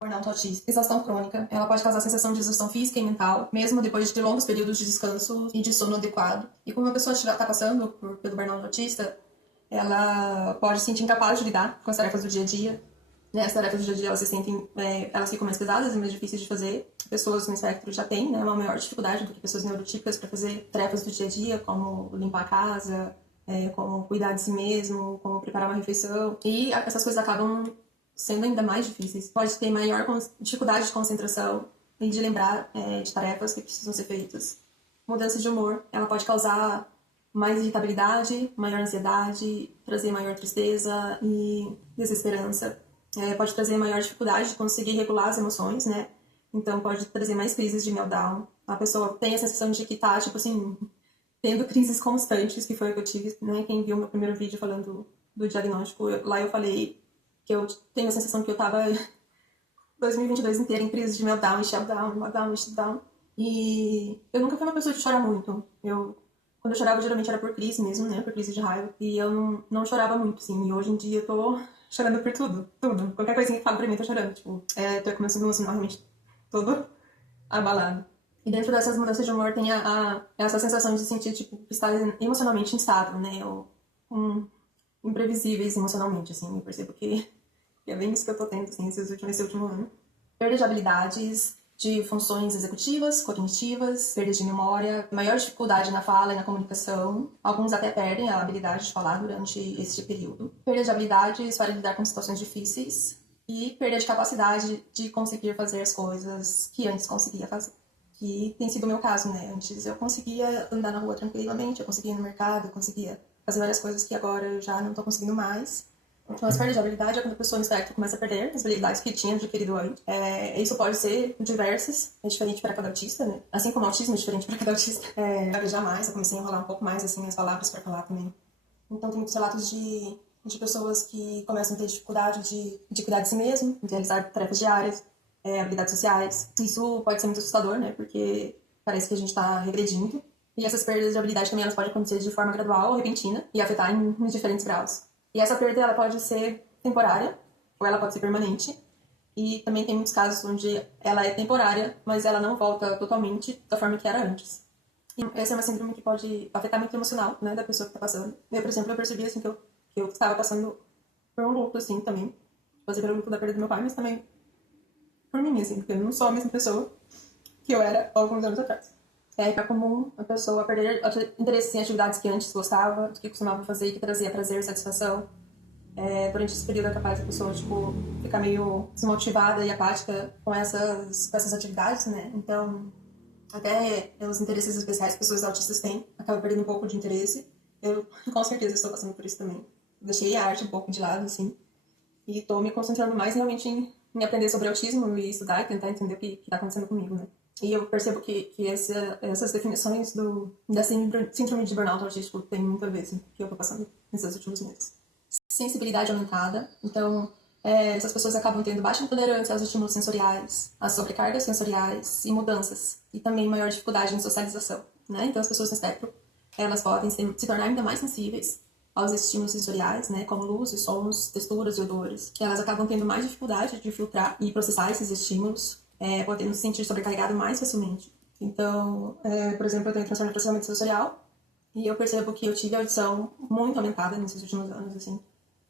Burnout autista. Exaustão crônica. Ela pode causar sensação de exaustão física e mental, mesmo depois de longos períodos de descanso e de sono adequado. E quando uma pessoa está passando pelo burnout autista, ela pode se sentir incapaz de lidar com as tarefas do dia a dia. Né? As tarefas do dia a dia, elas ficam mais pesadas e mais difíceis de fazer. Pessoas no espectro já têm, né, uma maior dificuldade do que pessoas neurotípicas para fazer tarefas do dia a dia, como limpar a casa, como cuidar de si mesmo, como preparar uma refeição. E essas coisas acabam sendo ainda mais difíceis. Pode ter maior dificuldade de concentração e de lembrar de tarefas que precisam ser feitas. Mudança de humor, ela pode causar mais irritabilidade, maior ansiedade, trazer maior tristeza e desesperança. Pode trazer maior dificuldade de conseguir regular as emoções, né? Então pode trazer mais crises de meltdown. A pessoa tem a sensação de que tá, tipo assim, tendo crises constantes, que foi o que eu tive, né? Quem viu meu primeiro vídeo falando do diagnóstico, lá eu falei que eu tenho a sensação que eu tava 2022 inteiro em crises de meltdown, meltdown, shutdown. E eu nunca fui uma pessoa de chorar muito. Quando eu chorava, geralmente era por crise mesmo, né? Por crise de raiva. E eu não chorava muito, assim. E hoje em dia eu tô chorando por tudo. Tudo. Qualquer coisinha que fala pra mim, eu tô chorando. Tipo, tô com meu segundo emocional realmente todo abalado. E dentro dessas mudanças de humor tem essa sensação de sentir, tipo, estar emocionalmente instável, né? Ou imprevisíveis emocionalmente, assim. Eu percebo que é bem isso que eu tô tendo, assim, nesse último ano. Perda de habilidades de funções executivas, cognitivas, perda de memória, maior dificuldade na fala e na comunicação. Alguns até perdem a habilidade de falar durante esse período. Perda de habilidades para lidar com situações difíceis e perda de capacidade de conseguir fazer as coisas que antes conseguia fazer. Que tem sido o meu caso, né? Antes eu conseguia andar na rua tranquilamente, eu conseguia ir no mercado, eu conseguia fazer várias coisas que agora eu já não tô conseguindo mais. Então, as perdas de habilidade é quando a pessoa no espectro começa a perder as habilidades que tinha adquirido antes. Isso pode ser diversas, é diferente para cada autista, né? Assim como o autismo é diferente para cada autista. Gaguejar mais, eu comecei a enrolar um pouco mais, assim, as palavras para falar também. Então, tem muitos relatos de pessoas que começam a ter dificuldade de cuidar de si mesmo, de realizar tarefas diárias, habilidades sociais. Isso pode ser muito assustador, né? Porque parece que a gente está regredindo. E essas perdas de habilidade também elas podem acontecer de forma gradual ou repentina e afetar em diferentes graus. E essa perda ela pode ser temporária ou ela pode ser permanente. E também tem muitos casos onde ela é temporária, mas ela não volta totalmente da forma que era antes. E essa é uma síndrome que pode afetar muito o emocional, né, da pessoa que está passando. Eu, por exemplo, eu percebi assim que eu estava passando por um luto assim também, passei pelo luto da perda do meu pai, mas também por mim assim, porque eu não sou a mesma pessoa que eu era alguns anos atrás. É comum a pessoa perder interesse em atividades que antes gostava, que costumava fazer e que trazia prazer e satisfação. Durante esse período é capaz a pessoa, tipo, ficar meio desmotivada e apática com essas atividades, né? Então, até os interesses especiais que pessoas autistas têm, acabam perdendo um pouco de interesse. Eu, com certeza, estou passando por isso também. Deixei a arte um pouco de lado, assim, e estou me concentrando mais realmente em aprender sobre autismo e estudar e tentar entender o que está acontecendo comigo, né? E eu percebo que essas definições da síndrome de burnout autístico tem muito a ver, assim, que eu estou passando nesses últimos meses. Sensibilidade aumentada, então essas pessoas acabam tendo baixa tolerância aos estímulos sensoriais, às sobrecargas sensoriais e mudanças, e também maior dificuldade em socialização, né? Então as pessoas no espectro, elas podem se tornar ainda mais sensíveis aos estímulos sensoriais, né, como luzes, sons, texturas e odores, que elas acabam tendo mais dificuldade de filtrar e processar esses estímulos, podendo se sentir sobrecarregado mais facilmente. Então, por exemplo, eu tenho transtorno de processamento sensorial e eu percebo que eu tive a audição muito aumentada nesses últimos anos, assim,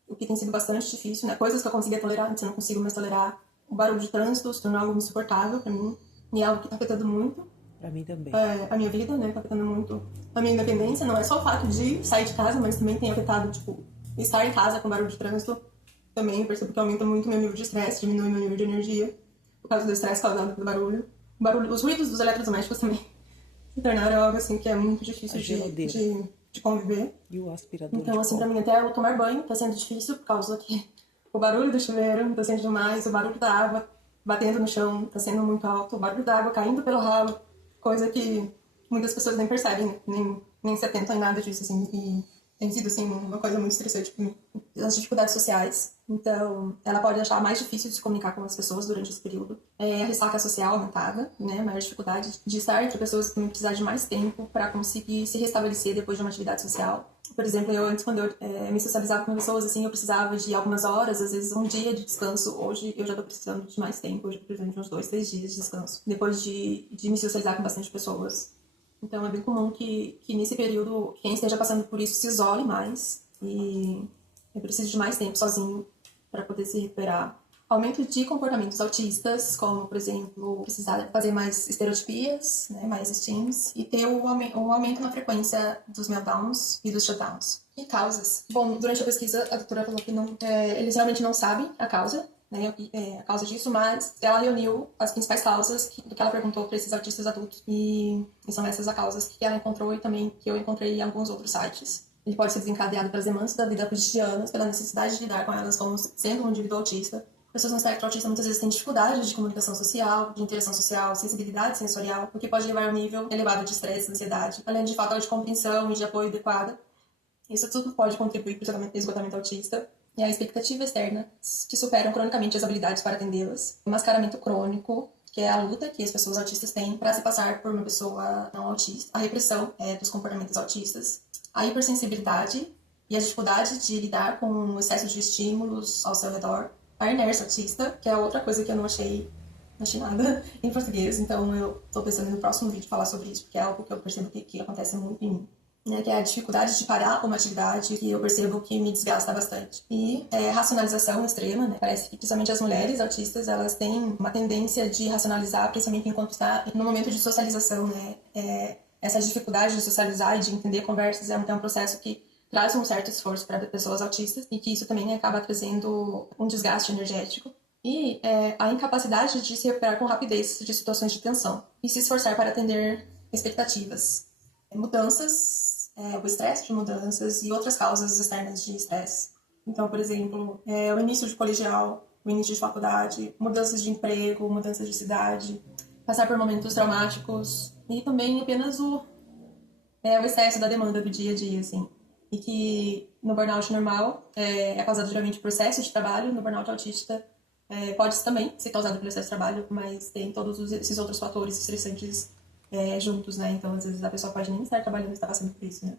o que tem sido bastante difícil, né? Coisas que eu conseguia tolerar, antes eu não consigo mais tolerar. O barulho de trânsito se tornou algo insuportável pra mim e é algo que tá afetando muito Pra mim também. a minha vida, né? Tá afetando muito a minha independência. Não é só o fato de sair de casa, mas também tem afetado, tipo, estar em casa com barulho de trânsito. Também eu percebo que aumenta muito meu nível de estresse, diminui meu nível de energia por causa do estresse causado pelo barulho. Os ruídos dos eletrodomésticos também se tornaram algo, assim, que é muito difícil de conviver. E o aspirador então, de assim, pó. pra mim até eu tomar banho tá sendo difícil por causa que o barulho do chuveiro tá sendo demais, o barulho da água batendo no chão tá sendo muito alto, o barulho da água caindo pelo ralo, coisa que muitas pessoas nem percebem, nem se atentam em nada disso, assim, e tem sido, assim, uma coisa muito estressante pra mim. As dificuldades sociais, então, ela pode achar mais difícil de se comunicar com as pessoas durante esse período. A ressaca social aumentada, né, maior dificuldade de estar entre pessoas que vão precisar de mais tempo para conseguir se restabelecer depois de uma atividade social. Por exemplo, eu antes, quando eu me socializava com pessoas, assim, eu precisava de algumas horas, às vezes um dia de descanso. Hoje eu já tô precisando de mais tempo, hoje eu preciso de uns 2, 3 dias de descanso, depois de me socializar com bastante pessoas. Então é bem comum que nesse período quem esteja passando por isso se isole mais e eu preciso de mais tempo sozinho para poder se recuperar. Aumento de comportamentos autistas, como, por exemplo, precisar fazer mais estereotipias, né, mais STEAMs, e ter um aumento na frequência dos meltdowns e dos shutdowns. E causas? Bom, durante a pesquisa, a doutora falou que eles realmente não sabem a causa, né, a causa disso, mas ela reuniu as principais causas do que ela perguntou para esses autistas adultos, e são essas as causas que ela encontrou e também que eu encontrei em alguns outros sites. Ele pode ser desencadeado pelas demandas da vida cotidiana, pela necessidade de lidar com elas como sendo um indivíduo autista. Pessoas no espectro autista muitas vezes têm dificuldades de comunicação social, de interação social, sensibilidade sensorial, o que pode levar a um nível elevado de estresse, ansiedade, além de falta de compreensão e de apoio adequada. Isso tudo pode contribuir para o esgotamento autista. E a expectativa externa, que superam cronicamente as habilidades para atendê-las. O mascaramento crônico, que é a luta que as pessoas autistas têm para se passar por uma pessoa não autista. A repressão dos comportamentos autistas. A hipersensibilidade e a dificuldade de lidar com o excesso de estímulos ao seu redor. A inércia autista, que é outra coisa que eu não achei nada em português, então eu tô pensando no próximo vídeo falar sobre isso, porque é algo que eu percebo que acontece muito em mim. Né, que é a dificuldade de parar uma atividade que eu percebo que me desgasta bastante. E racionalização extrema, né? Parece que principalmente as mulheres autistas, elas têm uma tendência de racionalizar, principalmente enquanto está no momento de socialização, né? Essa dificuldade de socializar e de entender conversas é um processo que traz um certo esforço para pessoas autistas e que isso também acaba trazendo um desgaste energético. E a incapacidade de se recuperar com rapidez de situações de tensão e se esforçar para atender expectativas. Mudanças, o estresse de mudanças e outras causas externas de estresse. Então, por exemplo, o início de colegial, o início de faculdade, mudanças de emprego, mudanças de cidade, passar por momentos traumáticos e também apenas o excesso da demanda do dia a dia, assim. E que no burnout normal é causado geralmente por excesso de trabalho, no burnout autista pode também ser causado pelo excesso de trabalho, mas tem todos esses outros fatores estressantes juntos, né? Então, às vezes, a pessoa pode nem estar trabalhando e estar passando por isso, né?